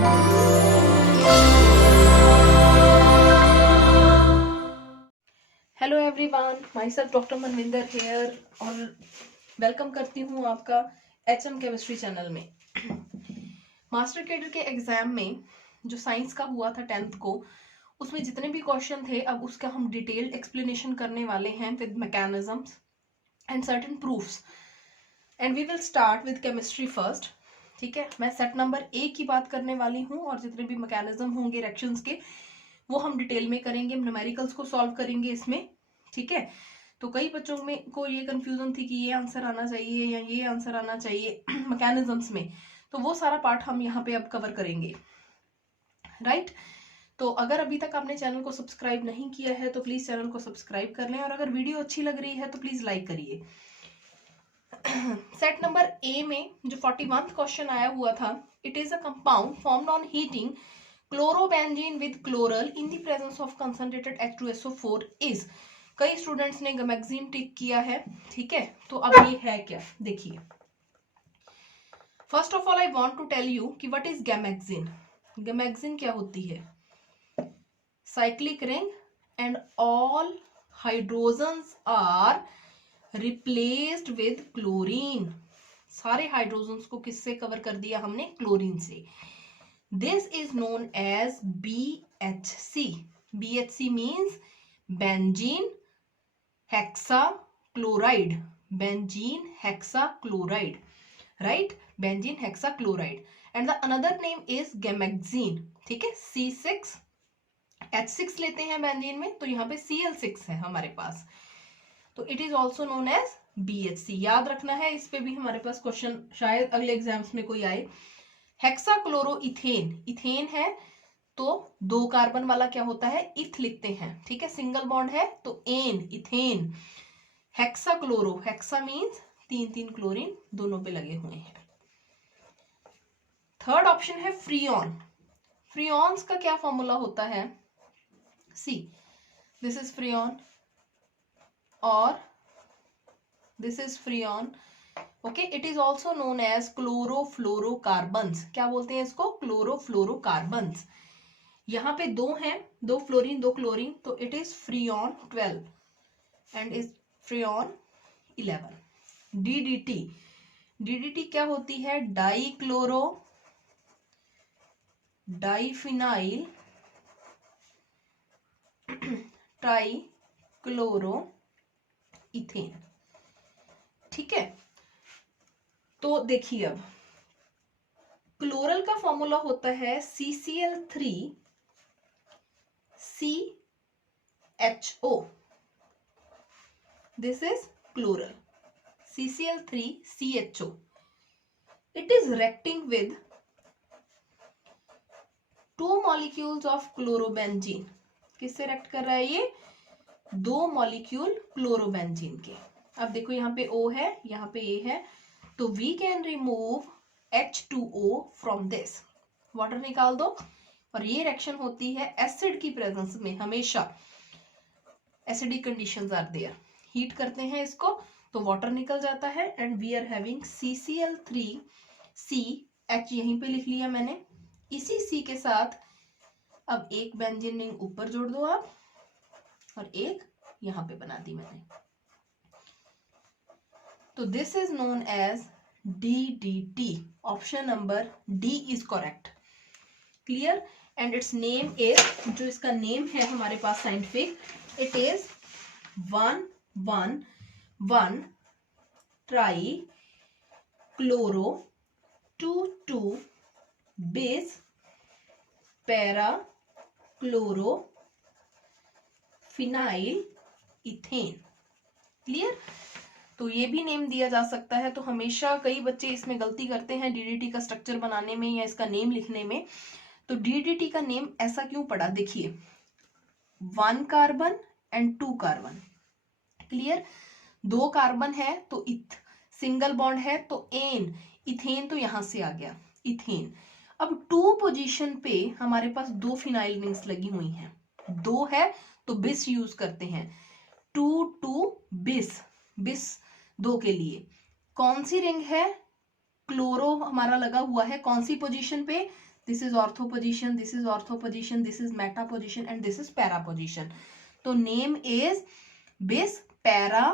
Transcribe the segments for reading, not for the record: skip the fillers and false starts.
Hello everyone, my self doctor Manvinder here और welcome करती हूँ आपका एचएम केमिस्ट्री चैनल में। मास्टर कैडर के एग्जाम में जो साइंस का हुआ था 10th को, उसमें जितने भी क्वेश्चन थे अब उसका हम डिटेल्ड एक्सप्लेनेशन करने वाले हैं with mechanisms and certain proofs, and we will start with chemistry first. ठीक है, मैं सेट नंबर ए की बात करने वाली हूँ और जितने भी मैकेनिज्म होंगे रिएक्शंस के वो हम डिटेल में करेंगे, न्यूमेरिकल्स को सॉल्व करेंगे इसमें। ठीक है, तो कई बच्चों में को ये कंफ्यूजन थी कि ये आंसर आना चाहिए या ये आंसर आना चाहिए मैकेनिज्म्स में, तो वो सारा पार्ट हम यहाँ पे अब कवर करेंगे। राइट, तो अगर अभी तक आपने चैनल को सब्सक्राइब नहीं किया है तो प्लीज चैनल को सब्सक्राइब कर लें, और अगर वीडियो अच्छी लग रही है तो प्लीज लाइक करिए। सेट नंबर ए में जो 41th क्वेश्चन आया हुआ था, it is a compound formed on heating chlorobenzene with chloral in the presence of concentrated H2SO4 is. कई स्टूडेंट्स ने गैमेक्सीन टिक किया है। ठीक है, तो अब ये है क्या, देखिए। First of all I want to tell you कि व्हाट इज गैमेक्सीन। गैमेक्सीन क्या होती है? Cyclic ring and all hydrogens are replaced with chlorine. सारे हाइड्रोजन्स को किससे कवर कर दिया हमने? क्लोरीन से। This is known as BHC. BHC means benzene hexachloride. Benzene hexachloride, right? Benzene hexachloride. And the another name is gamaxine. ठीक है, C6H6 लेते हैं बेंजीन में, तो यहाँ पे Cl6 है हमारे पास, तो it is also known as BHC। याद रखना है, इस पे भी हमारे पास क्वेश्चन शायद अगले एग्जाम्स में कोई आए। हेक्साक्लोरोइथेन, इथेन है तो 2 कार्बन वाला क्या होता है? इथ लिखते हैं। ठीक है, सिंगल बॉन्ड है तो एन, ethane. Hexachloro, hexa means 3 chlorine दोनों पे लगे हुए हैं। थर्ड ऑप्शन है फ्रीऑन। फ्रीऑन्स का क्या फॉर्मूला होता है? सी, दिस इज फ्रीऑन और this is freon. Okay, it is also known as chlorofluorocarbons. क्या बोलते हैं इसको? क्लोरोफ्लोरोकार्बन्स। यहाँ पे 2 हैं, 2 फ्लोरीन 2 क्लोरीन, तो it is freon 12 and is freon 11। DDT, DDT क्या होती है? Dichloro diphenyl trichloro ethane. ठीक है, तो देखिए अब क्लोरल का फॉर्मूला होता है CCl3CHO। This is chloral, CCl3CHO। It is reacting with 2 molecules of chlorobenzene। किससे react कर रहा है ये? 2 मॉलिक्यूल क्लोरोबेंजीन के। अब देखो यहाँ पे O है, यहाँ पे A है, तो we can remove H2O from this। Water निकाल दो, और ये रिएक्शन होती है एसिड की प्रेजेंस में हमेशा। Acidic conditions are there. Heat करते हैं इसको तो वाटर निकल जाता है and we are having CCl3CH, यहीं पे लिख लिया मैंने। इसी C के साथ अब एक बेंजीन रिंग ऊपर जोड़ दो आप, और एक यहां पे बना दी मैंने, तो this is known as DDT। Option number D is correct. Clear? And its name is, जो इसका नेम है हमारे पास scientific, it is 111 tri chloro 2,2 bis para chloro phenyl ethane. Clear? तो ये भी नेम दिया जा सकता है। तो हमेशा कई बच्चे इसमें गलती करते हैं DDT का स्ट्रक्चर बनाने में या इसका नेम लिखने में। तो DDT का नेम ऐसा क्यों पड़ा? देखिए, 1 carbon and 2 carbon. Clear? 2 carbon है तो इथ, सिंगल बॉन्ड है तो एन, इथेन तो यहां से आ गया इथेन। अब 2 पोजीशन पे हमारे पास 2 फिनाइल रिंग्स लगी हुई हैं, 2 है तो बिस यूज करते हैं, 2 बिस, बिस 2 के लिए। कौन सी रिंग है? क्लोरो हमारा लगा हुआ है कौन सी पोजीशन पे? This is ortho position, this is ortho position, this is Meta position and this is para position. तो नेम इज बिस पैरा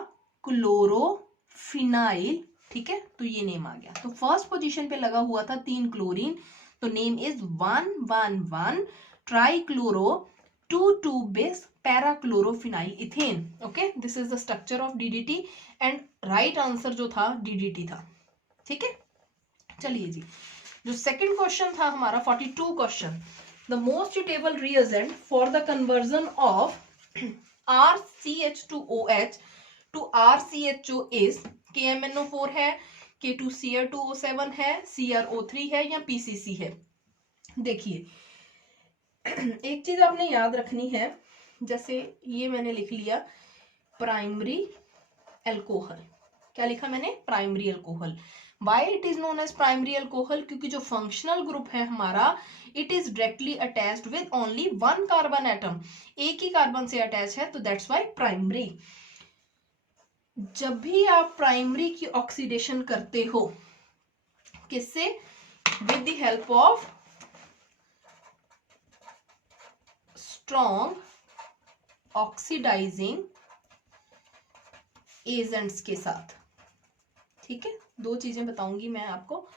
क्लोरोफिनाइल. ठीक है, तो ये नेम आ गया. तो फर्स्ट पोजीशन पे लगा हुआ था 3 क्लोरीन, तो name is 111 trichloro 2,2 bis parachlorophenyl ethane. Okay, this is the structure of DDT and right answer जो था डीडीटी था. ठीक है, चलिए जी, जो सेकंड क्वेश्चन था हमारा 42 question. The most suitable reagent for the conversion of RCH2OH to RCHO is KMNO4 है, K2Cr2O7 है, CrO3 है या PCC है. देखिए, एक चीज आपने याद रखनी है, जैसे ये मैंने लिख लिया प्राइमरी एल्कोहल. क्या लिखा मैंने? Primary alcohol. Why it is known as primary alcohol? क्योंकि जो फंक्शनल ग्रुप है हमारा, it is directly attached with only 1 carbon atom. एक ही कार्बन से अटैच है, तो दैट्स वाई प्राइमरी. जब भी आप प्राइमरी की ऑक्सीडेशन करते हो, किससे? With the help of strong oxidising agents के साथ. ठीक है, 2 चीजें बताऊंगी मैं आपको,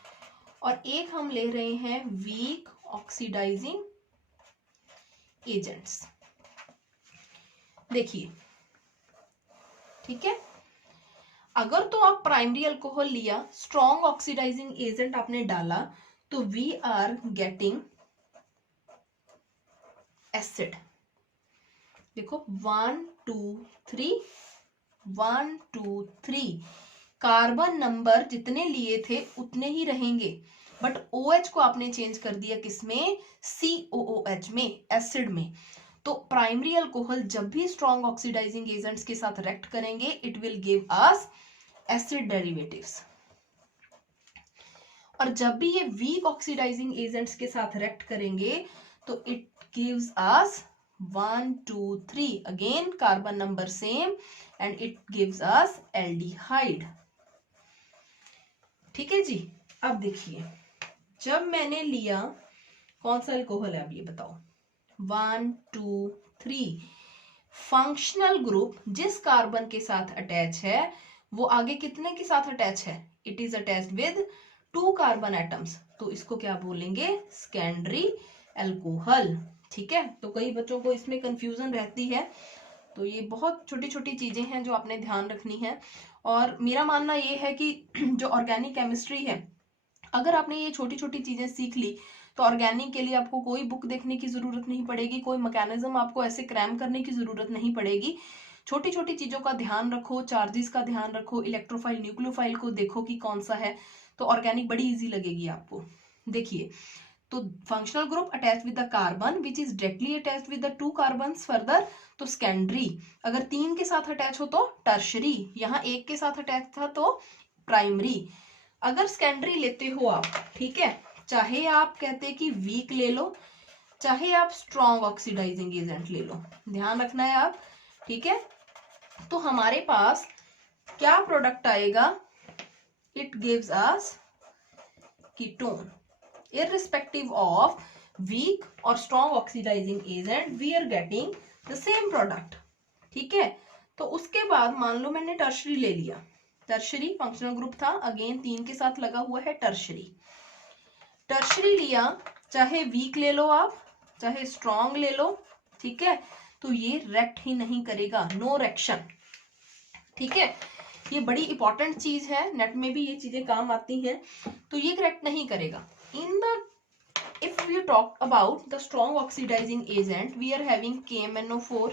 और एक हम ले रहे हैं वीक ऑक्सीडाइजिंग एजेंट्स. देखिए, ठीक है, अगर तो आप प्राइमरी अल्कोहल लिया, स्ट्रॉन्ग ऑक्सीडाइजिंग एजेंट आपने डाला, तो वी आर गेटिंग एसिड. देखो 1 2 3 1 2 3 कार्बन नंबर जितने लिए थे उतने ही रहेंगे, बट OH को आपने चेंज कर दिया किसमें? COOH में, एसिड में. तो प्राइमरी अल्कोहल जब भी स्ट्रॉन्ग ऑक्सीडाइजिंग एजेंट्स के साथ रिएक्ट करेंगे, it will give us acid derivatives. और जब भी ये वीक ऑक्सीडाइजिंग एजेंट्स के साथ रिएक्ट करेंगे, तो it gives us 1 2 3 again carbon number same and it gives us aldehyde. ठीक है जी. अब देखिए, जब मैंने लिया, कौन सा अल्कोहल है अब ये बताओ? 1 2 3. फंक्शनल ग्रुप जिस कार्बन के साथ अटैच है, वो आगे कितने के साथ अटैच है? It is attached with 2 carbon atoms. तो इसको क्या बोलेंगे? Secondary alcohol. ठीक है, तो कई बच्चों को इसमें कंफ्यूजन रहती है, तो ये बहुत छोटी छोटी चीजें हैं जो आपने ध्यान रखनी है. और मेरा मानना ये है कि जो ऑर्गेनिक केमिस्ट्री है, अगर आपने ये छोटी छोटी चीजें सीख ली, तो ऑर्गेनिक के लिए आपको कोई बुक देखने की जरूरत नहीं पड़ेगी, कोई मैकेनिज्म आपको ऐसे क्रैम करने की जरूरत नहीं पड़ेगी. छोटी छोटी चीजों का ध्यान रखो, चार्जेस का ध्यान रखो, इलेक्ट्रोफाइल न्यूक्लियोफाइल को देखो कि कौन सा है, तो ऑर्गेनिक बड़ी इजी लगेगी आपको. देखिए, तो functional group attach with the carbon which is directly attached with the 2 carbon further, तो सेकेंडरी. अगर 3 के साथ अटैच हो तो टर्शरी. यहाँ 1 के साथ अटैच था तो प्राइमरी. अगर सेकेंडरी लेते हो आप, ठीक है, चाहे आप कहते कि वीक ले लो, चाहे आप स्ट्रॉन्ग ऑक्सीडाइजिंग एजेंट ले लो, ध्यान रखना है आप. ठीक है, तो हमारे पास क्या प्रोडक्ट आएगा? It gives us ketone. Irrespective of weak or strong oxidizing agent, we are getting the same product. ठीक है, तो उसके बाद मान लो मैंने टर्शरी ले लिया. टर्शरी फंक्शनल ग्रुप था, अगेन 3 के साथ लगा हुआ है टर्शरी. टर्शरी लिया, चाहे वीक ले लो आप, चाहे स्ट्रॉन्ग ले लो. ठीक है, तो ये रिएक्ट ही नहीं करेगा, नो रिएक्शन. ठीक है, ये बड़ी इंपॉर्टेंट चीज है, नेट में भी ये चीजें काम आती हैं. तो ये रिएक्ट नहीं करेगा. If we talk about the strong oxidizing agent, we are having KMNO4,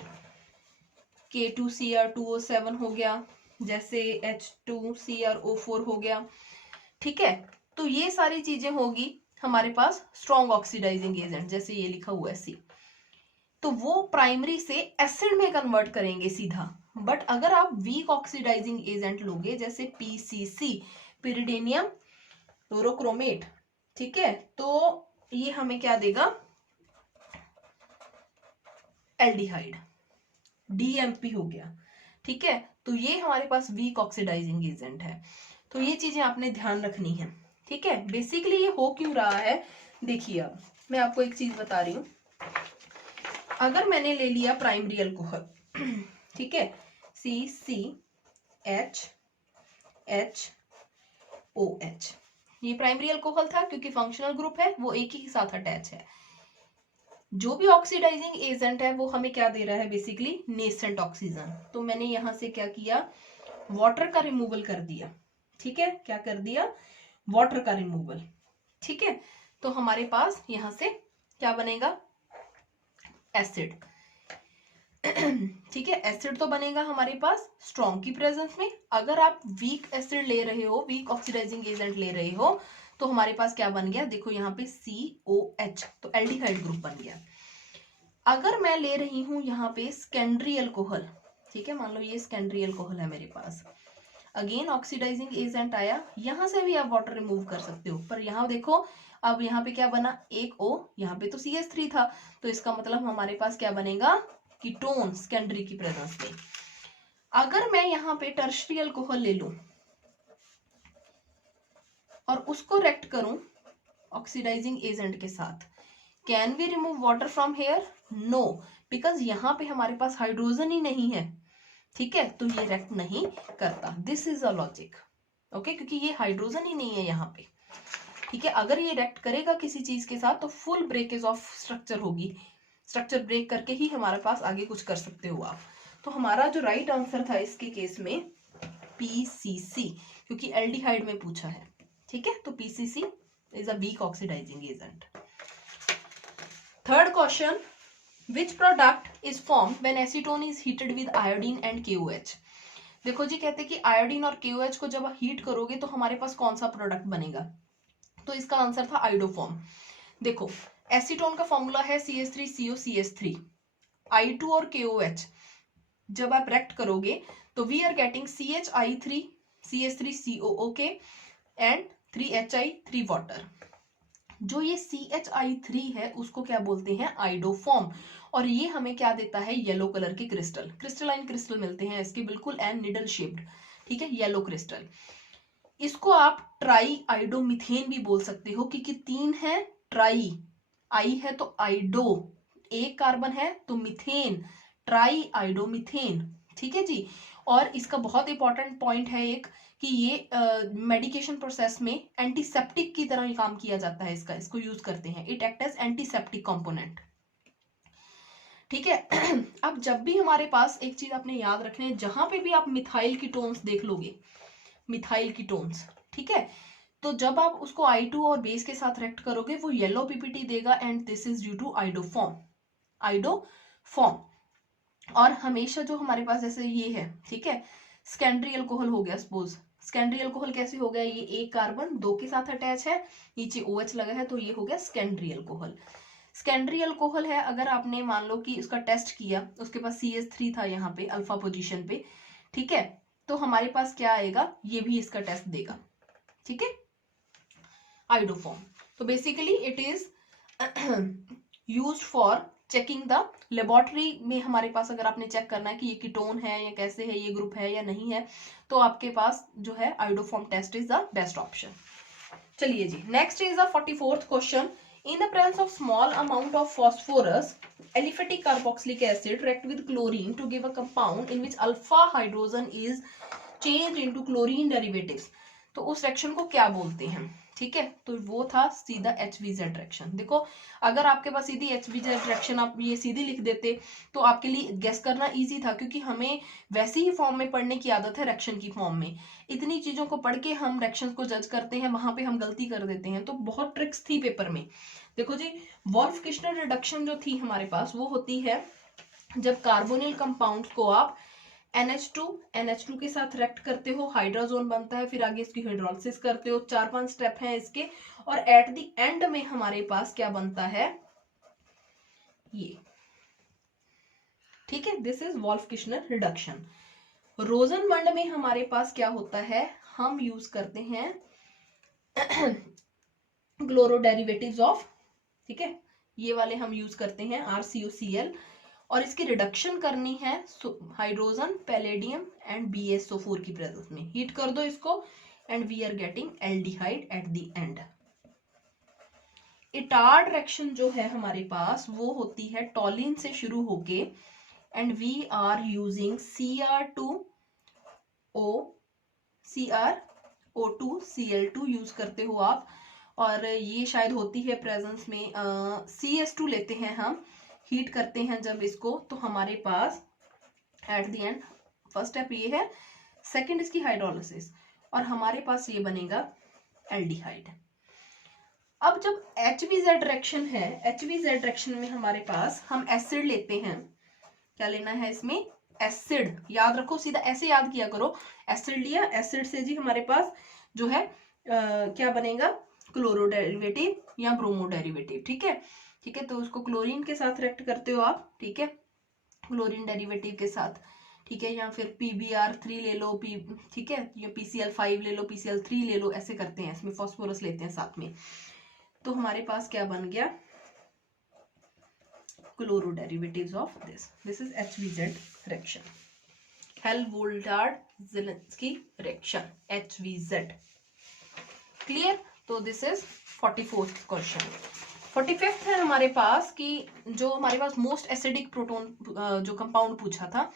K2Cr2O7 हो गया, जैसे H2CrO4 हो गया. ठीक है, तो ये सारी चीजें होगी हमारे पास स्ट्रॉन्ग ऑक्सीडाइजिंग एजेंट, जैसे ये लिखा हुआ है C. तो वो प्राइमरी से एसिड में कन्वर्ट करेंगे सीधा. बट अगर आप वीक ऑक्सीडाइजिंग एजेंट लोगे, जैसे PCC, पिरिडीनियम क्लोरोक्रोमेट, ठीक है, तो ये हमें क्या देगा? एल्डिहाइड, DMP हो गया. ठीक है, तो ये हमारे पास वीक ऑक्सीडाइजिंग एजेंट है. तो ये चीजें आपने ध्यान रखनी है. ठीक है, बेसिकली ये हो क्यों रहा है, देखिए अब मैं आपको एक चीज बता रही हूं, अगर मैंने ले लिया प्राइमरी अल्कोहल, ठीक है, CCHHOH, ये प्राइमरी अल्कोहल था क्योंकि फंक्शनल ग्रुप है, वो एक ही के साथ अटैच है। जो भी ऑक्सीडाइजिंग एजेंट है वो हमें क्या दे रहा है, बेसिकली नेसेंट ऑक्सीजन। तो मैंने यहां से क्या किया, वाटर का रिमूवल कर दिया, ठीक है, क्या कर दिया, वाटर का रिमूवल, ठीक है। तो हमारे पास यहां से क्या बनेगा, एसिड, ठीक है, एसिड तो बनेगा हमारे पास स्ट्रॉन्ग की प्रेजेंस में। अगर आप वीक एसिड ले रहे हो, वीक ऑक्सीडाइजिंग एजेंट ले रहे हो, तो हमारे पास क्या बन गया, देखो यहाँ पे COH, तो एल्डिहाइड ग्रुप बन गया। अगर मैं ले रही हूं यहाँ पे सेकेंडरी अल्कोहल, ठीक है, मान लो ये सेकेंडरी अल्कोहल है मेरे पास, अगेन ऑक्सीडाइजिंग एजेंट आया, यहां से भी आप वाटर रिमूव कर सकते हो, पर यहाँ देखो अब यहाँ पे क्या बना, एक O, यहाँ पे तो CH3 था, तो इसका मतलब हमारे पास क्या बनेगा, कीटोन सेकेंडरी की प्रेजेंस में। अगर मैं यहाँ पे टर्शरी अल्कोहल ले लूं और उसको रेक्ट करूं ऑक्सीडाइजिंग एजेंट के साथ, can we remove water from here, no, because यहाँ पे हमारे पास हाइड्रोजन ही नहीं है, ठीक है, तो ये रेक्ट नहीं करता। This is a logic, okay, क्योंकि ये हाइड्रोजन ही नहीं है यहाँ पे, ठीक है। अगर ये रेक्ट करेगा किसी चीज के साथ तो फुल ब्रेकेज ऑफ स्ट्रक्चर होगी, स्ट्रक्चर ब्रेक करके ही हमारे पास आगे कुछ कर सकते हो आप। तो हमारा जो राइट आंसर था इसके केस में PCC, क्योंकि एल्डिहाइड में पूछा है, ठीक है, तो PCC is a weak oxidising agent. Third question, which product is form when acetone is heated with iodine and KOH। देखो जी, कहते हैं कि आयोडीन और KOH को जब हीट करोगे तो हमारे पास कौन सा प्रोडक्ट बनेगा, तो इसका आंसर था आयोडोफॉर्म। देखो एसीटोन का फॉर्मूला है CH3COCH3, I2 और KOH जब आप रेक्ट करोगे तो we are getting CHI3 CH3COOK and 3HI3 water. जो ये CHI3 है उसको क्या बोलते हैं, आइडोफॉर्म, और ये हमें क्या देता है, येलो कलर के क्रिस्टल, क्रिस्टलाइन क्रिस्टल मिलते हैं इसके बिल्कुल एंड निडल शेप्ड, ठीक है, येलो क्रिस्टल। इसको आप ट्राई आइडोमिथेन भी बोल सकते हो, क्योंकि 3 है, ट्राई, आई है तो आइडो, एक कार्बन है तो मिथेन, ट्राई आइडोमिथेन, ठीक है जी। और इसका बहुत इंपॉर्टेंट पॉइंट है एक, कि ये मेडिकेशन प्रोसेस में एंटीसेप्टिक की तरह काम किया जाता है, इसको यूज करते हैं, it act as antiseptic component, ठीक है। अब जब भी हमारे पास एक चीज आपने याद रखनी है, जहां पे भी आप मिथाइल कीटोन्स देख लोगे, मिथाइल कीटोन्स, ठीक है, तो जब आप उसको I2 और बेस के साथ रेक्ट करोगे वो येलो पीपीटी देगा, and this is due to iodoform, iodoform. और हमेशा जो हमारे पास जैसे ये है, ठीक है, सेकेंडरी अल्कोहल हो गया, सपोज सेकेंडरी अल्कोहल कैसे हो गया, ये एक कार्बन 2 के साथ अटैच है, नीचे OH लगा है, तो ये हो गया सेकेंडरी अल्कोहल। सेकेंडरी अल्कोहल है, अगर आपने मान लो कि उसका टेस्ट किया, उसके पास CH3 था यहाँ पे अल्फा पोजीशन पे, ठीक है, तो हमारे पास क्या आएगा, ये भी इसका टेस्ट देगा, ठीक है, आइडोफॉर्म। तो basically it is used for checking the laboratory में, हमारे पास अगर आपने चेक करना है कि ये कीटोन है या कैसे है, ये ग्रुप है या नहीं है, तो आपके पास जो है iodoform test is the best option. चलिए जी, next is the 44th question, in the presence of small amount of phosphorus aliphatic carboxylic acid react with chlorine to give a compound in which alpha hydrogen is changed into chlorine derivatives, तो उस reaction को क्या बोलते हैं, ठीक है, तो वो था सीधा HVZ रिएक्शन। देखो अगर आपके पास सीधी HVZ रिएक्शन आप ये सीधी लिख देते तो आपके लिए गेस करना इजी था, क्योंकि हमें वैसी ही फॉर्म में पढ़ने की आदत है, रिएक्शन की फॉर्म में इतनी चीजों को पढ़ के हम रिएक्शंस को जज करते हैं, वहां पे हम गलती कर देते हैं, तो बहुत ट्रिक्स थी पेपर में। देखो जी, वॉल्फ किश्नर रिडक्शन जो थी हमारे पास वो होती है जब कार्बोनिल कंपाउंड्स को आप NH2 के साथ रेक्ट करते हो, हाइड्रोजन बनता है, फिर आगे इसकी हाइड्रोलिसिस करते हो, 4-5 स्टेप हैं इसके, और एट द एंड में हमारे पास क्या बनता है, ये, ठीक है, this is Wolff Kishner reduction. Rosenmund में हमारे पास क्या होता है, हम यूज करते हैं क्लोरो डेरिवेटिव्स ऑफ, ठीक है, ये वाले हम यूज करते हैं RCOCl, और इसकी रिडक्शन करनी है हाइड्रोजन, पैलेडियम एंड BSO4 की प्रेजेंस में, हीट कर दो इसको and we are getting aldehyde at the end. Etard direction जो है हमारे पास वो होती है टॉलिन से शुरू होके, and we are using Cr2O, Cr O2Cl2 use करते हो आप, और ये शायद होती है प्रेजेंस में CS2 लेते हैं हम, हीट करते हैं जब इसको, तो हमारे पास at the end first step ये है, सेकंड इसकी हाइड्रोलिसिस, और हमारे पास ये बनेगा एल्डिहाइड। अब जब HVZ डायरेक्शन है, HVZ डायरेक्शन में हमारे पास हम एसिड लेते हैं, क्या लेना है इसमें, एसिड, याद रखो, सीधा ऐसे याद किया करो, एसिड लिया, एसिड से जी हमारे पास जो है क्या बनेगा, क्लोरो डेरिवेटिव या ब्रोमो डेरिवेटिव, ठीक है, ठीक है, तो उसको क्लोरीन के साथ रिएक्ट करते हो आप, ठीक है, क्लोरीन डेरिवेटिव के साथ, ठीक है, या फिर PbR3 ले लो, ठीक है, या PCl5 ले लो, PCl3 ले लो, ऐसे करते हैं, इसमें फॉस्फोरस लेते हैं साथ में, तो हमारे पास क्या बन गया, chloro derivatives of this is HVZ reaction, Helmholtz-Zelinsky reaction, HVZ, clear. तो this is 44th question. 45th है हमारे पास कि जो हमारे पास मोस्ट एसिडिक प्रोटोन जो कंपाउंड पूछा था,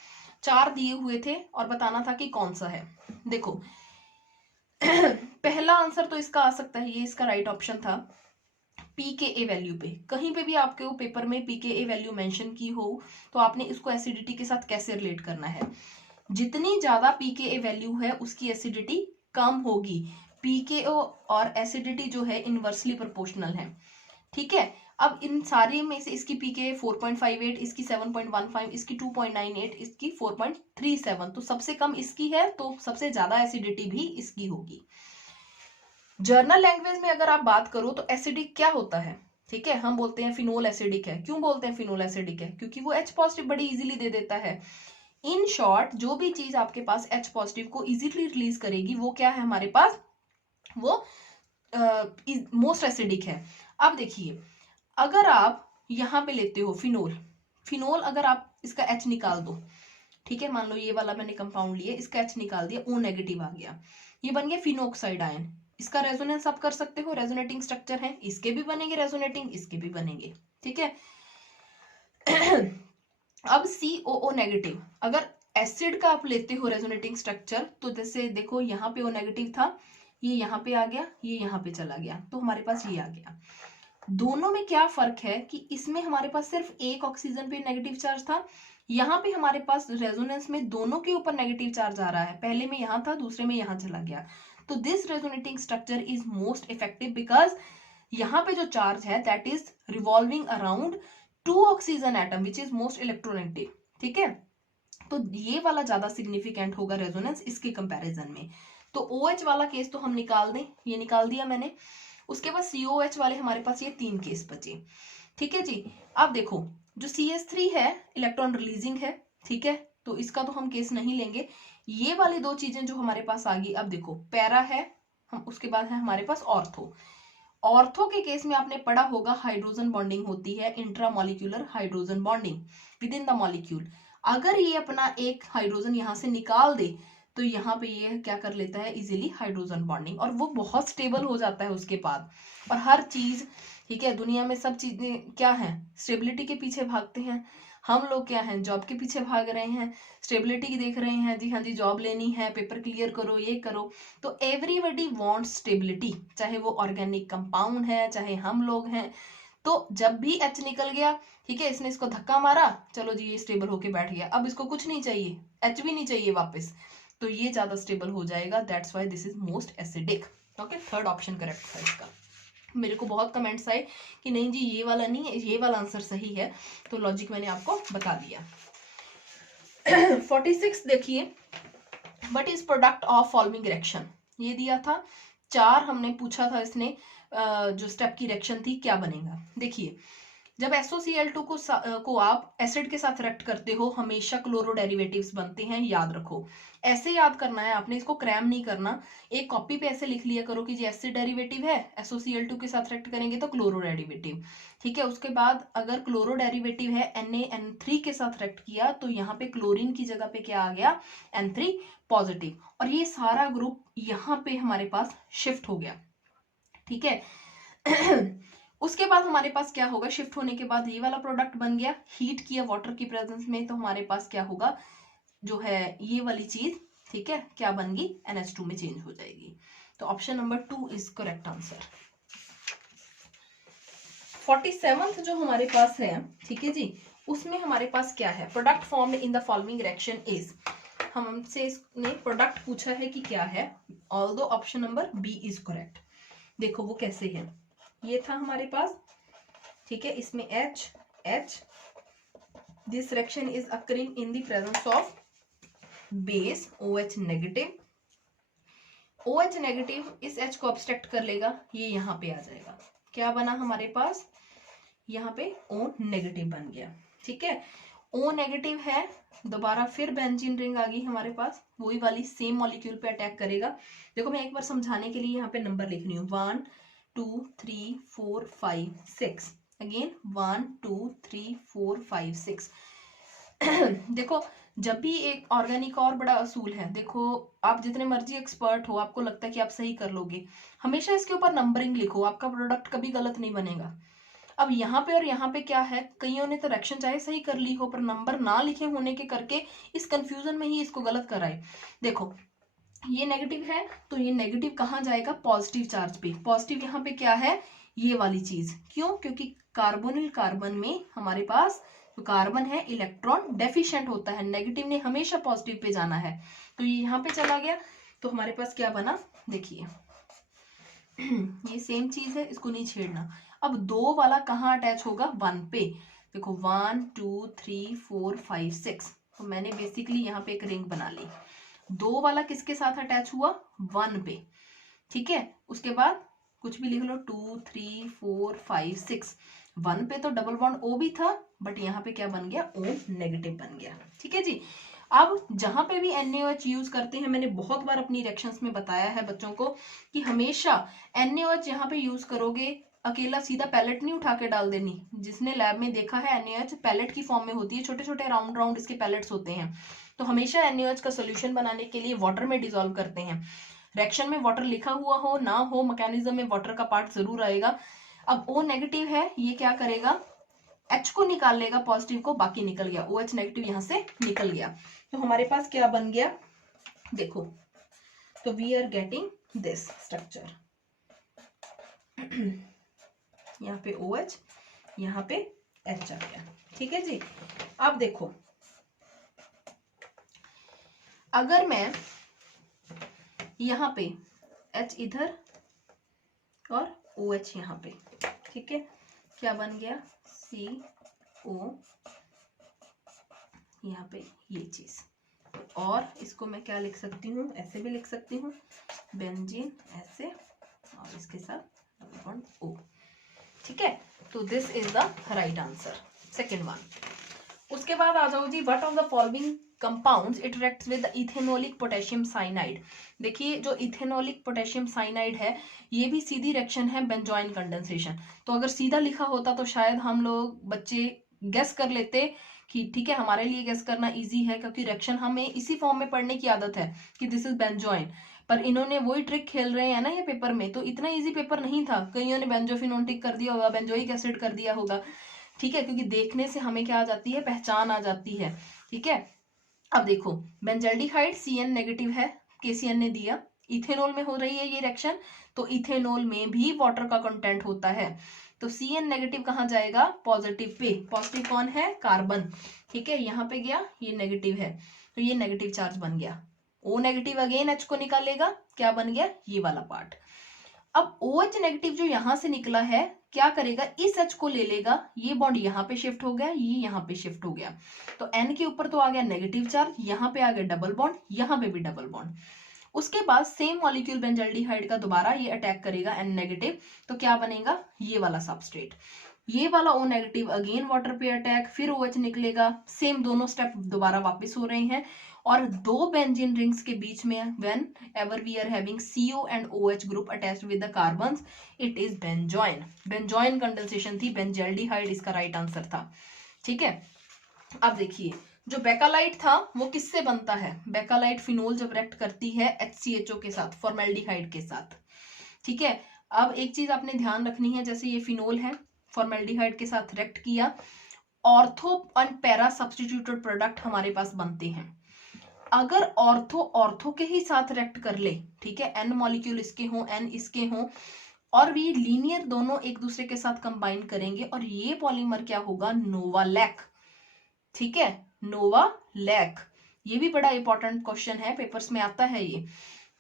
4 दिए हुए थे और बताना था कि कौन सा है। देखो पहला आंसर तो इसका आ सकता है, ये इसका राइट ऑप्शन था, pKa वैल्यू पे, कहीं पे भी आपके वो पेपर में pKa वैल्यू मेंशन की हो तो आपने इसको एसिडिटी के साथ कैसे रिलेट करना है, जितनी ज्यादा pKa वैल्यू है उसकी एसिडिटी कम होगी, pKa और एसिडिटी जो है इनवर्सली प्रोपोर्शनल है, ठीक है। अब इन सारे में से इसकी pKa 4.58, इसकी 7.15, इसकी 2.98, इसकी 4.37, तो सबसे कम इसकी है, तो सबसे ज्यादा एसिडिटी भी इसकी होगी। जर्नल लैंग्वेज में अगर आप बात करो तो एसिडिक क्या होता है, ठीक है, हम बोलते हैं फिनोल एसिडिक है, क्यों बोलते हैं फिनोल एसिडिक है, क्योंकि वो H पॉजिटिव बड़ी इजीली दे देता है। इन शॉर्ट जो भी चीज आपके पास H पॉजिटिव को इजीली रिलीज करेगी वो क्या है हमारे पास, वो मोस्ट एसिडिक है। अब देखिए अगर आप यहाँ पे लेते हो फिनोल, फिनोल अगर आप इसका H निकाल दो, ठीक है, मान लो ये वाला मैंने कंपाउंड लिया, इसका H निकाल दिया, O नेगेटिव आ गया, ये बन गया फिनोक्साइड आयन, इसका रेजोनेंस आप कर सकते हो, रेजोनेटिंग स्ट्रक्चर है, इसके भी बनेंगे रेजोनेटिंग, इसके भी बनेंगे, ठीक है। अब COO नेगेटिव, अगर एसिड का आप लेते हो रेजोनेटिंग स्ट्रक्चर, तो जैसे देखो यहाँ पे O नेगेटिव था, ये यहाँ पे आ गया, ये यहाँ पे चला गया, तो हमारे पास ये आ गया। दोनों में क्या फर्क है कि इसमें हमारे पास सिर्फ एक ऑक्सीजन पे नेगेटिव चार्ज था, यहाँ पे हमारे पास रेजोनेंस में दोनों के ऊपर नेगेटिव चार्ज आ रहा है, पहले में यहाँ था, दूसरे में यहाँ चला गया, तो this resonating structure is most effective because यहाँ पे जो चार्ज है that is revolving around 2 oxygen atom which is most electronegative, ठीक है, तो ये वाला ज्यादा सिग्निफिकेंट होगा रेजोनेंस इसके कंपैरिजन में। तो OH वाला केस तो हम निकाल दें, ये निकाल दिया मैंने, उसके बाद COH वाले हमारे पास ये 3 केस बचे, ठीक है जी। अब देखो जो CS3 है इलेक्ट्रॉन रिलीजिंग है, ठीक है, तो इसका तो हम केस नहीं लेंगे, ये वाली 2 चीजें जो हमारे पास आ गई। अब देखो पैरा है, हम उसके बाद है हमारे पास ऑर्थो, ऑर्थो के केस में आपने पढ़ा होगा हाइड्रोजन बॉन्डिंग होती है, intramolecular hydrogen bonding with in the molecule, अगर ये अपना एक हाइड्रोजन यहाँ से निकाल दे तो यहाँ पे ये क्या कर लेता है इजीली हाइड्रोजन बॉन्डिंग, और वो बहुत स्टेबल हो जाता है उसके बाद, और हर चीज, ठीक है, दुनिया में सब चीजें क्या है, स्टेबिलिटी के पीछे भागते हैं, हम लोग क्या हैं, जॉब के पीछे भाग रहे हैं, स्टेबिलिटी की देख रहे हैं, जी हाँ जी जॉब लेनी है, पेपर क्लियर करो, ये करो, तो एवरीबडी वांट्स स्टेबिलिटी, चाहे वो ऑर्गेनिक कंपाउंड है, चाहे हम लोग हैं, तो जब भी H निकल गया, ठीक है, इसने इसको धक्का मारा, चलो जी ये स्टेबल होके बैठ गया, अब इसको कुछ नहीं चाहिए, H भी नहीं चाहिए वापस, तो ये ज्यादा स्टेबल हो जाएगा, that's why this is most acidic, okay, third option correct था इसका। मेरे को बहुत कमेंट्स आए कि नहीं जी ये वाला नहीं है, ये वाला आंसर सही है, तो लॉजिक मैंने आपको बता दिया। 46 देखिए, what is product of following reaction, ये दिया था 4, हमने पूछा था इसने जो स्टेप की रिएक्शन थी क्या बनेगा। देखिए जब SOCl2 को आप एसिड के साथ रिएक्ट करते हो हमेशा क्लोरो डेरिवेटिव्स बनते हैं, याद रखो, ऐसे याद करना है आपने, इसको क्रैम नहीं करना, एक कॉपी पे ऐसे लिख लिया करो कि जी एसिड डेरिवेटिव है, SOCl2 के साथ रिएक्ट करेंगे तो क्लोरो डेरिवेटिव, ठीक है, उसके बाद अगर क्लोरो डेरिवेटिव है NaN3 के साथ रिएक्ट किया तो यहाँ पे क्लोरीन की जगह पे क्या आ गया, N3 पॉजिटिव, और ये सारा ग्रुप यहाँ पे हमारे पास शिफ्ट हो गया, ठीक है। उसके बाद हमारे पास क्या होगा, शिफ्ट होने के बाद ये वाला प्रोडक्ट बन गया, हीट किया वाटर की प्रेजेंस में, तो हमारे पास क्या होगा, जो है ये वाली चीज, ठीक है, क्या बन गई, NH2 में चेंज हो जाएगी। तो option number 2 is correct answer. 47th जो हमारे पास है, ठीक है जी, उसमें हमारे पास क्या है, product formed in the following reaction is, हमसे इसने प्रोडक्ट पूछा है कि क्या है, although option number B is correct. देखो वो कैसे है, ये था हमारे पास, ठीक है, इसमें H, this reaction is occurring in the presence of base OH negative, OH negative इस H को अब्स्ट्रैक्ट कर लेगा, ये यहाँ पे आ जाएगा, क्या बना हमारे पास, यहाँ पे O नेगेटिव बन गया, ठीक है, O नेगेटिव है, दोबारा फिर बेंजीन रिंग आ गई हमारे पास, वही वाली सेम मॉलिक्यूल पे अटैक करेगा। देखो मैं एक बार समझाने के लिए यहाँ पे नंबर लिख रही हूँ, 1 2 3 4 5 6, अगेन 1 2 3 4 5 6। देखो जब भी एक ऑर्गेनिक और बड़ा असूल है, देखो आप जितने मर्जी एक्सपर्ट हो, आपको लगता है कि आप सही कर लोगे, हमेशा इसके ऊपर नंबरिंग लिखो, आपका प्रोडक्ट कभी गलत नहीं बनेगा। अब यहाँ पे और यहाँ पे क्या है, कईयों ने तो रिएक्शन चाहे सही कर ली हो, पर नंबर ना लिखे होने के करके इस कंफ्यूजन में ही इसको गलत कराए। देखो ये नेगेटिव है, तो ये नेगेटिव कहाँ जाएगा, पॉजिटिव चार्ज पे, पॉजिटिव यहाँ पे क्या है, ये वाली चीज, क्यों, क्योंकि कार्बोनिल कार्बन में हमारे पास जो कार्बन है इलेक्ट्रॉन डेफिशिएंट होता है, नेगेटिव ने हमेशा पॉजिटिव पे जाना है, तो ये यहाँ पे चला गया, तो हमारे पास क्या बना, देखिए ये सेम चीज है, इसको नहीं छेड़ना। अब 2 वाला कहाँ अटैच होगा, 1 पे, देखो 1 2 3 4 5 6, तो मैंने बेसिकली यहाँ पे एक रिंग बना ली, 2 वाला किसके साथ अटैच हुआ, 1 पे, ठीक है, उसके बाद कुछ भी लिख लो, 2 3 4 5 6, 1 पे तो डबल बॉन्ड O भी था, बट यहाँ पे क्या बन गया, O नेगेटिव बन गया, ठीक है जी। अब जहां पे भी NaOH यूज करते हैं, मैंने बहुत बार अपनी रिएक्शंस में बताया है बच्चों को कि हमेशा NaOH यहाँ पे यूज करोगे, अकेला सीधा पैलेट नहीं उठा के डाल देनी, जिसने लैब में देखा है NaOH पैलेट की फॉर्म में होती है, छोटे छोटे राउंड राउंड इसके पैलेट्स होते हैं, तो हमेशा NaOH का सोल्यूशन बनाने के लिए वाटर में डिजोल्व करते हैं, रिएक्शन में वाटर लिखा हुआ हो ना हो, मैकेनिज्म में वाटर का पार्ट जरूर आएगा। अब O नेगेटिव है, ये क्या करेगा, H को निकाल लेगा, पॉजिटिव को, बाकी निकल गया, OH नेगेटिव यहाँ से निकल गया, तो हमारे पास क्या बन गया, देखो, तो we are getting this structure, यहाँ पे OH, यहाँ पे H आ गया, ठीक है जी। अब देखो अगर मैं यहाँ पे H इधर और OH यहाँ पे, ठीक है, क्या बन गया, CO, यहाँ पे ये चीज, और इसको मैं क्या लिख सकती हूँ, ऐसे भी लिख सकती हूँ, बेंजीन ऐसे, और इसके साथ डबल बॉन्ड O, ठीक है, तो this is the right answer, second one. उसके बाद आ जाओ जी, what of the following compounds it reacts with ethanolic potassium cyanide. देखिए जो इथेनोलिक पोटेशियम साइनाइड है, ये भी सीधी रिएक्शन है बेंजोइन कंडेंसेशन, तो अगर सीधा लिखा होता तो शायद हम लोग बच्चे गेस कर लेते कि ठीक है, हमारे लिए गेस करना इजी है, क्योंकि रिएक्शन हमें इसी फॉर्म में पढ़ने की आदत है कि दिस इज बेंजोइन, पर इन्होंने वही ट्रिक खेल रहे हैं ना ये पेपर में, तो इतना इजी पेपर नहीं था, कईयों ने बेंजोफिनोन टिक कर दिया होगा, बेंजोइक एसिड कर दिया होगा, ठीक है, क्योंकि देखने से हमें क्या आ जाती है, पहचान आ जाती है, ठीक है। अब देखो बेंजल्डिहाइड CN नेगेटिव है, KCN ने दिया, इथेनॉल में हो रही है ये रिएक्शन, तो इथेनॉल में भी वाटर का कंटेंट होता है, तो CN नेगेटिव कहाँ जाएगा, पॉजिटिव पे, पॉजिटिव कौन है, कार्बन, ठीक है, यहाँ पे गया, ये नेगेटिव है, तो ये नेगेटिव चार्ज बन गया, O नेगेटिव अगेन H को निकालेगा, क्या बन गया, ये वाला पार्ट। अब OH नेगेटिव जो यहां से निकला है, क्या करेगा, इस H को ले लेगा, ये बॉन्ड यहाँ पे शिफ्ट हो गया, ये यहाँ पे शिफ्ट हो गया, तो N के ऊपर तो आ गया नेगेटिव चार्ज, यहाँ पे आ गया डबल बॉन्ड, यहाँ पे भी डबल बॉन्ड। उसके बाद सेम मॉलिक्यूल बेंजल्डिहाइड का दोबारा ये अटैक करेगा N नेगेटिव, तो क्या बनेगा, ये वाला सबस्ट्रेट, ये वाला O नेगेटिव अगेन वाटर पे अटैक, फिर OH निकलेगा, सेम दोनों स्टेप दोबारा वापस हो रहे हैं, और 2 बेंजीन रिंग्स के बीच में whenever we are having CO and OH group attached with the carbons, it is benzoin, benzoin condensation थी, बेंजल्डिहाइड इसका राइट आंसर था, ठीक है। अब देखिए जो बेकालाइट था वो किससे बनता है, बेकालाइट फिनोल जब रिएक्ट करती है HCHO के साथ, फॉर्मेल्डिहाइड के साथ, ठीक है, अब एक चीज आपने ध्यान रखनी है, जैसे ये फिनोल है, फॉर्मेल्डिहाइड के साथ रिएक्ट किया, ortho and para substituted product हमारे पास बनते हैं। अगर ऑर्थो ऑर्थो के ही साथ रिएक्ट कर ले, ठीक है, एन मॉलिक्यूल इसके हों, एन इसके हों, और भी लीनियर दोनों एक दूसरे के साथ कंबाइन करेंगे, और ये पॉलीमर क्या होगा, नोवालैक, ठीक है, नोवालैक। ये भी बड़ा इंपॉर्टेंट क्वेश्चन है, पेपर्स में आता है ये।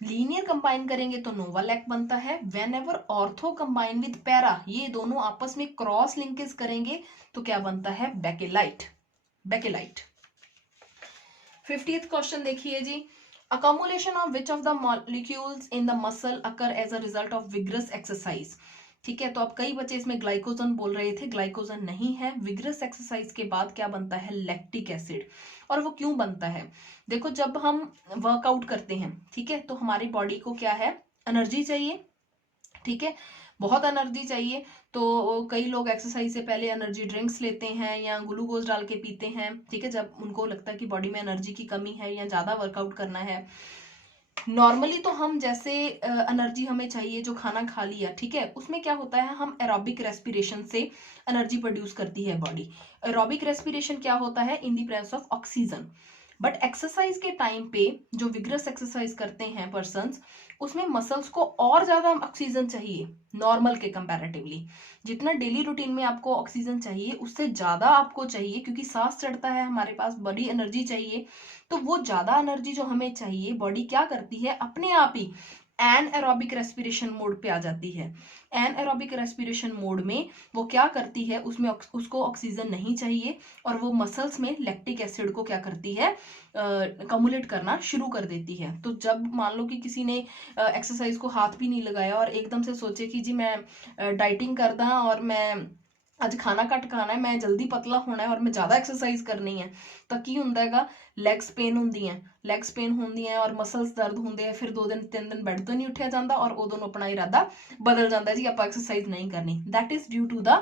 लीनियर कंबाइन करेंगे तो नोवालैक बनता है। When ever ortho combine with para, ये दोनों आपस में क्रॉस लिंकेज करेंगे तो क्या बनता है, बेकेलाइट, बेकेलाइट। 50th क्वेश्चन देखिए जी, accumulation of which of the molecules in the muscle occur as a result of vigorous exercise. ठीक है, तो अब कई बच्चे इसमें ग्लाइकोजन बोल रहे थे, ग्लाइकोजन नहीं है। विग्रस एक्सरसाइज के बाद क्या बनता है, लैक्टिक एसिड। और वो क्यों बनता है, देखो जब हम वर्कआउट करते हैं, ठीक है, तो हमारी बॉडी को क्या है, एनर्जी चाहिए, ठीक है, बहुत एनर्जी चाहिए। तो कई लोग एक्सरसाइज से पहले एनर्जी ड्रिंक्स लेते हैं या ग्लूकोज डाल के पीते हैं, ठीक है, जब उनको लगता है कि बॉडी में एनर्जी की कमी है या ज्यादा वर्कआउट करना है। नॉर्मली तो हम जैसे एनर्जी हमें चाहिए, जो खाना खा लिया, ठीक है, उसमें क्या होता है, हम एरोबिक रेस्पिरेशन से एनर्जी प्रोड्यूस करती है बॉडी। एरोबिक रेस्पिरेशन क्या होता है, in the presence of oxygen. But exercise के टाइम पे जो विग्रस एक्सरसाइज करते हैं पर्सन्स, उसमें मसल्स को और ज्यादा ऑक्सीजन चाहिए नॉर्मल के कंपैरेटिवली। जितना डेली रूटीन में आपको ऑक्सीजन चाहिए उससे ज्यादा आपको चाहिए, क्योंकि सांस चढ़ता है हमारे पास, बड़ी एनर्जी चाहिए। तो वो ज्यादा एनर्जी जो हमें चाहिए, बॉडी क्या करती है, अपने आप ही एन एरोबिक रेस्पिरेशन मोड पे आ जाती है। एन एरोबिक रेस्पिरेशन मोड में वो क्या करती है, उसमें उसको ऑक्सीजन नहीं चाहिए, और वो मसल्स में लैक्टिक एसिड को क्या करती है, कम्युलेट करना शुरू कर देती है। तो जब मान लो कि किसी ने एक्सरसाइज को हाथ भी नहीं लगाया और एकदम से सोचे कि जी मैं डाइटिंग करदा और मैं ਅੱਜ ਖਾਣਾ ਘੱਟ ਖਾਣਾ ਹੈ, ਮੈਂ ਜਲਦੀ ਪਤਲਾ ਹੋਣਾ ਹੈ ਔਰ ਮੈਂ ਜ਼ਿਆਦਾ ਐਕਸਰਸਾਈਜ਼ ਕਰਨੀ ਹੈ, ਤਾਂ ਕੀ ਹੁੰਦਾ ਹੈਗਾ, ਲੈਗਸ ਪੇਨ ਹੁੰਦੀਆਂ, ਲੈਗਸ ਪੇਨ ਹੁੰਦੀਆਂ ਔਰ ਮਸਲਸ ਦਰਦ ਹੁੰਦੇ ਆ, ਫਿਰ 2 ਦਿਨ 3 ਦਿਨ ਬੈੱਡ ਤੋਂ ਨਹੀਂ ਉੱਠਿਆ ਜਾਂਦਾ ਔਰ ਉਦੋਂ ਨੂੰ ਆਪਣਾ ਇਰਾਦਾ ਬਦਲ ਜਾਂਦਾ ਜੀ, ਆਪਾਂ ਐਕਸਰਸਾਈਜ਼ ਨਹੀਂ ਕਰਨੀ। That is due to the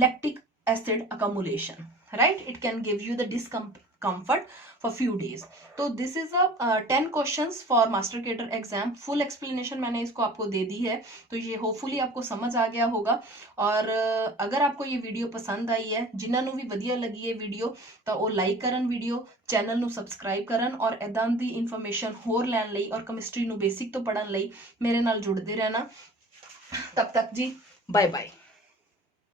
lactic acid accumulation, right? It can give you the discomfort for few days. तो this is a 10 questions for master cadre exam. Full explanation मैंने इसको आपको दे दी है, तो ये होपफुली आपको समझ आ गया होगा। और अगर आपको ये वीडियो पसंद आई है, जिन्होंने भी वधिया लगी है वीडियो, तो वो लाइक करन वीडियो, चैनल ਨੂੰ ਸਬਸਕ੍ਰਾਈਬ ਕਰਨ, और ਇਦਾਂ ਦੀ ਇਨਫੋਰਮੇਸ਼ਨ ਹੋਰ ਲੈਣ ਲਈ और ਕੈਮਿਸਟਰੀ ਨੂੰ ਬੇਸਿਕ ਤੋਂ ਪੜਨ ਲਈ ਮੇਰੇ ਨਾਲ ਜੁੜਦੇ ਰਹਿਣਾ। तब तक जी बाय बाय।